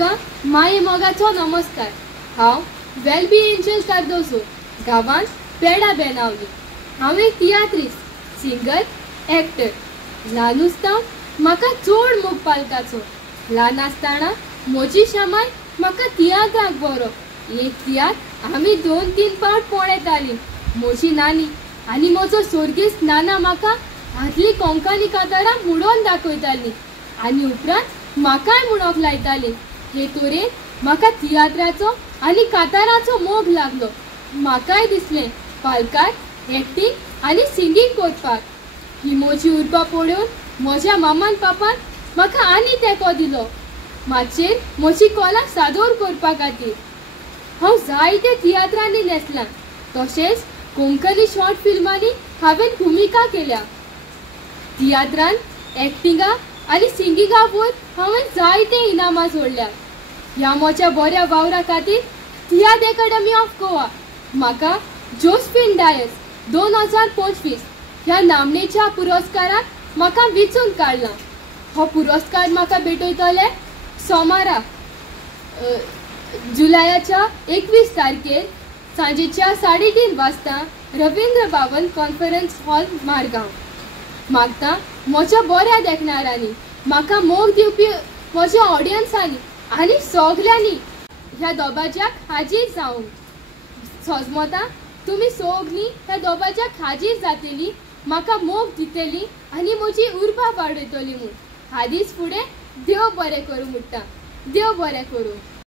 तुमका माये मोगाचो नमस्कार। हांव वेलबी एंजल कार्दोजो गांवांत पेडा बेनावली। हांव एक तियात्रीस, सिंगर, एक्टर। ल्हान आसतना म्हाका चड मोग पालकाचो। ल्हान आसतना म्हजी शामाय म्हाका तियात्राक व्हरप। एक तियात्र आमी 2-3 फावट पळयतालीं। म्हजी नानी आनी म्हजो सोर्गेस्त नाना म्हाका आदली कोंकणी कांतारां म्हणून दाखयतालीं आनी उपरांत म्हाकाय म्हणोंक लायतालीं। हे तरेन म्हाका तियात्राचो आनी कांतारांचो मोग लागलो। म्हाकाय दिसलें पालकार एक्टींग आनी सिंगींग करपाक। ही म्हजी उर्बा पळोवन म्हज्या मामान पापान म्हाका आनी तेंको दिलो माचयेर म्हजी कला सादर करपा खातीर। हांव जायत्या तियात्रांनी नेसलां, तशेंच कोंकणी शॉर्ट फिल्मांनी हांवें भुमिका केल्या। तियात्रांत एक्टिंगा आनी सिंगिंगा वयर हांवें जायते इनामां जोडल्या। ह्या म्हज्या बऱ्या वावरा खातीर थियात्र अकॅडमी ऑफ गोवा म्हाका जोसफीन डायस 2025 ह्या नामनेच्या पुरस्काराक म्हाका वेंचून काडला। हो पुरस्कार म्हाका भेटयतले सोमारा जुलयाच्या 21 तारखेर सांजेच्या 3:30 वाजता रवींद्र भवन कॉन्फरन्स हॉल मारगांव। मागता म्हज्या बऱ्या देखणाऱ्यांनी, म्हाका मोग दिवपी म्हज्या ऑडियन्सांनी आनी सगल्यांनी ह्या दोबाज्याक हाजीर जावंक। सोजमोता तुमी सगलीं ह्या दोबाज्याक हाजीर जातलीं, म्हाका मोग दितलीं आनी म्हजी उर्बा वाडयतलीं म्हूण। हादीस फुडें देव बरें करूं म्हणटा। देव बरें करूं।